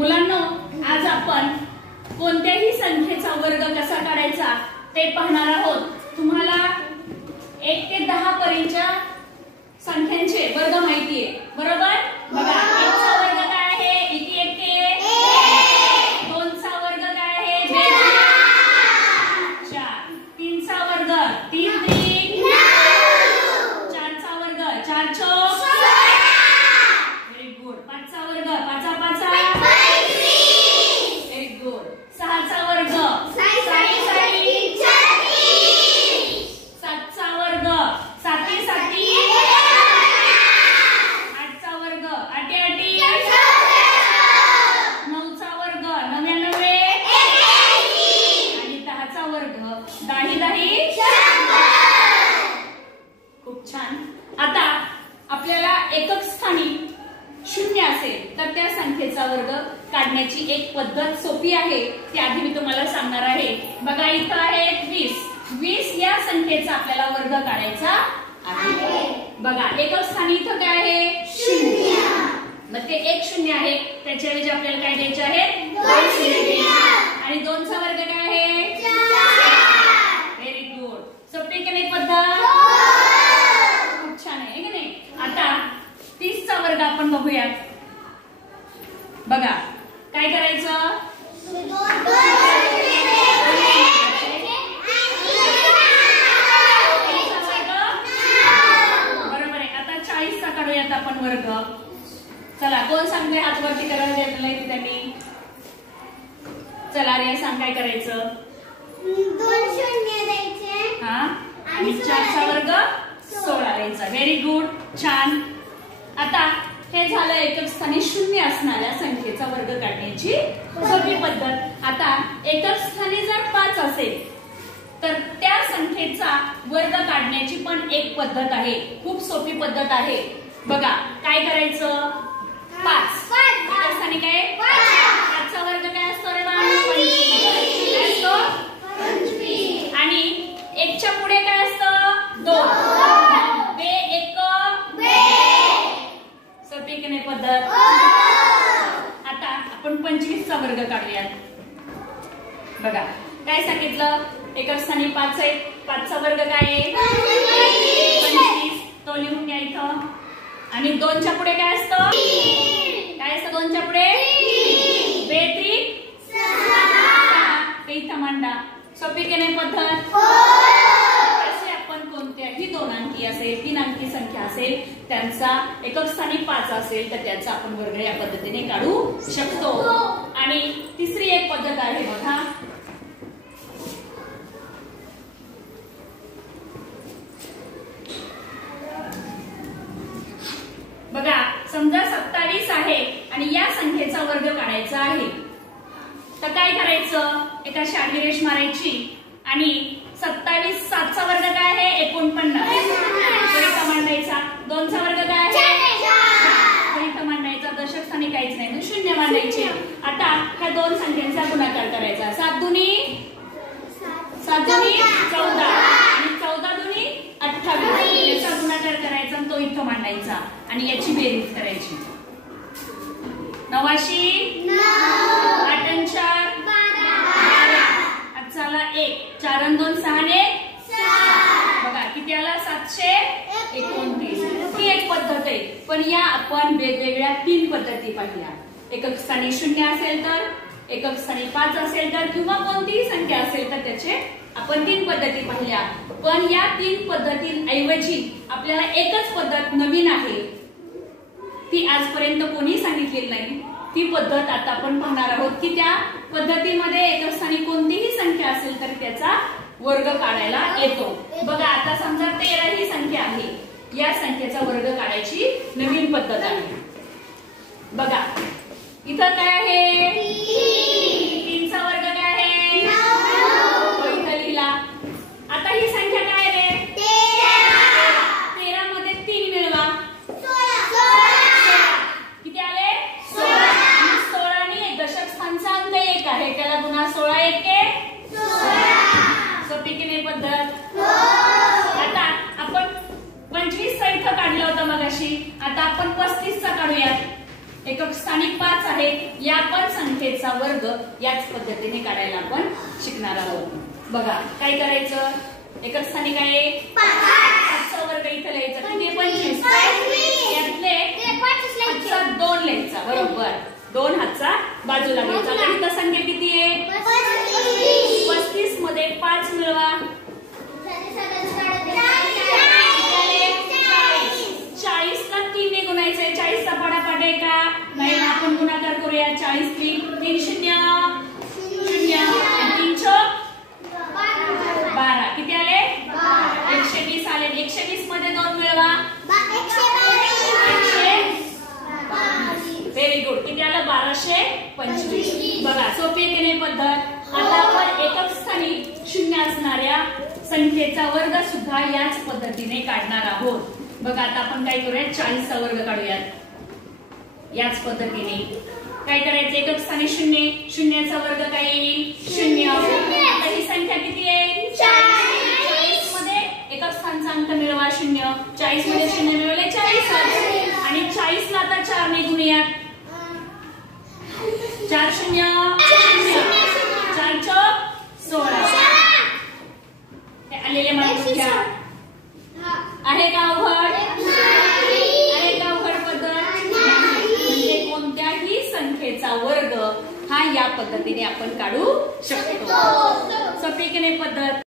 मुलांनो, आज आपण कोणत्याही संख्येचा वर्ग कसा काढायचा ते पाहणार आहोत। तुम्हाला 1 ते 10 पर्यंतच्या संख्यांचे वर्ग माहिती आहे, बरोबर? बघा, 1 चा वर्ग काय आहे? किती 1 ते 2 चा वर्ग काय आहे? 2 4 3 चा वर्ग 3 3 4 चा वर्ग 4 चौक 16 व्हेरी गुड। 5 चा वर्ग 5 5 व्हेरी गुड। 6 चा वर्ग 6 6 7 चा वर्ग 7 7 8 चा वर्ग 8 8 9 चा वर्ग 99 आणि 10 चा वर्ग 10 10 खूप छान। आता आपल्याला एकक स्थानी 0 असेल तर त्या संख्येचा वर्ग काढण्याची एक पद्धत सोपी आहे, ती आधी मी तुम्हाला सांगणार आहे। बघा, इथं आहे 20 20 या संख्येचा आपल्याला वर्ग काढायचा आहे। बघा, एकक स्थानी इथं काय आहे? 0। मग ते 1 0 आहे, त्याच्याऐवजी आपल्याला काय द्यायचे आहे? 2 0 आणि 2 चा वर्ग काय आहे? 4 व्हेरी गुड। सोपी की नाही पद्धत? खूप छान आहे की नाही? आता 30 चा वर्ग आपण बघूया। बघा, काय करायचं? बरोबर आहे। आता 40 चा काढूयात आपण वर्ग। चला, कोण सांगते? हात वरती करायला दिलंय त्यांनी। चला रे, सांग काय करायचं? 2 0 द्यायचे हा, आणि 4 चा वर्ग 16 द्यायचा। व्हेरी गुड, छान। आता हे झालं एकक स्थानी 0 असणाऱ्या संख्येचा वर्ग काढण्याची सोपी पद्धत। आता एकक स्थानी जर 5 असेल तर त्या संख्येचा वर्ग काढण्याची पण एक पद्धत आहे, खूप सोपी पद्धत आहे। बघा, काय करायचं? 5 एकक स्थानी काय? 5 चा वर्ग काय असतो रे बाळा? 25 काय असतो? 25 आणि 1 च्या पुढे काय असतं? 2 बे 1 सोपी की नाही पद्धत? आता आपण 25 चा वर्ग काढूया। बघा, काय सांगितलं? एकक स्थानी 5 आहे, 5 चा वर्ग काय आहे? 25। तो लिहून घ्या इथं। आणि 2 च्या पुढे काय असतं? काय असतं 2 च्या पुढे? बेत्री 6 ते इथं मांडा। सोपी की नाही पद्धत? असे आपण कोणत्याही 2 अंकी असेल, 3 अंकी संख्या असेल, त्यांचा एकक स्थानी 5 असेल तर त्याचा आपण वर्ग या पद्धतीने काढू शकतो। आणि तिसरी एक पद्धत आहे बघा, बघा, समजा 27 आहे आणि या संख्येचा वर्ग काढायचा आहे, तर काय करायचं? एका शाडी रेष मारायची आणि 27 7 चा वर्ग काय आहे? 49 मांडायचा। 2 चा वर्ग काय आहे? इथं मांडायचा। दशक स्थानी काहीच नाही, 0 मांडायचे। आता ह्या 2 संख्यांचा गुणाकार करायचा। 7 दुनी 14 आणि 14 दुनी 28 याचा गुणाकार करायचा आणि तो इथं मांडायचा आणि याची बेरीज करायची। 9 8 आणि 4 12 चला 1 4 आणि 2 6 ने 7 बघा किती आला? 729। ही एक पद्धत आहे, पण या आपण वेगवेगळ्या 3 पद्धती पाहिल्या। एकक स्थानी 0 असेल तर, एकक स्थानी 5 असेल तर, किंवा कोणतीही संख्या असेल तर त्याचे आपण 3 पद्धती पाहिल्या। पण या 3 पद्धतींऐवजी आपल्याला एकच पद्धत नवीन आहे, ती आजपर्यंत कोणी सांगितलेली नाही। ती पद्धत आता आपण पाहणार आहोत की त्या पद्धतीमध्ये एकक स्थानी कोणतीही संख्या असेल तर त्याचा वर्ग काढायला येतो। बघा, आता समजा 13 ही संख्या आहे, या संख्येचा वर्ग काढायची नवीन पद्धत आहे। बघा, इथं काय आहे? 3 चा वर्ग काय आहे? 9 इथं लिहिला। आता ही संख्या काय रे? 13 मध्ये 3 मिळवा 16 किती आले? 16 आणि दशक स्थानचा अंक 1 आहे, त्याला गुणा 16 1 सोपी की नाही पद्धत? आता आपण 25 चा इथं काढला होता मगाशी, आता आपण 35 चा काढूया। एकक स्थानी 5 आहेत. या पण संख्येचा वर्ग याच पद्धतीने काढायला आपण शिकणार आहोत. बघा काय करायचं, एकक स्थानी काय आहे 5चा वर्ग इथे लिहायचा. किती 25 यातले 2 लिहायचा. बरोबर 2 हातचा बाजूला घ्यायचा. गणित संख्या किती आहे 35 मध्ये 5 मिळवा. 40 ला 3 ने गुणायचंय. 40 चा पाडापाड आहे का नाही, आपण गुणाकार करूया. 40 3 0 3 12 किती आले 120 आले. 120 मध्ये 2 मिळवा. Very good. किती आलं 1225. बघा सोपी आहे की नाही पद्धत. आता आपण एकक स्थानी 0 असणाऱ्या संख्येचा वर्ग सुद्धा याच पद्धतीने काढणार आहोत. बघा आता आपण काय करूया 40 चा वर्ग काढूयात याच पद्धतीने. काय करायचं एकक स्थानी 0 चा वर्ग काय येईल 0. आता ही संख्या किती आहे 40 मध्ये एकक स्थानचा अंक मिळवा 0. 40 मध्ये 0 मिळवले 40 आणि 40 ला आता 4 ने गुणूयात. 4 0 4 16 हे आलेले मार्क्स घ्या. आहे का अवघड आहे का अवघड पद्धत. म्हणजे कोणत्याही संख्येचा वर्ग हा या पद्धतीने आपण काढू शकतो. सोपी की नाही पद्धत.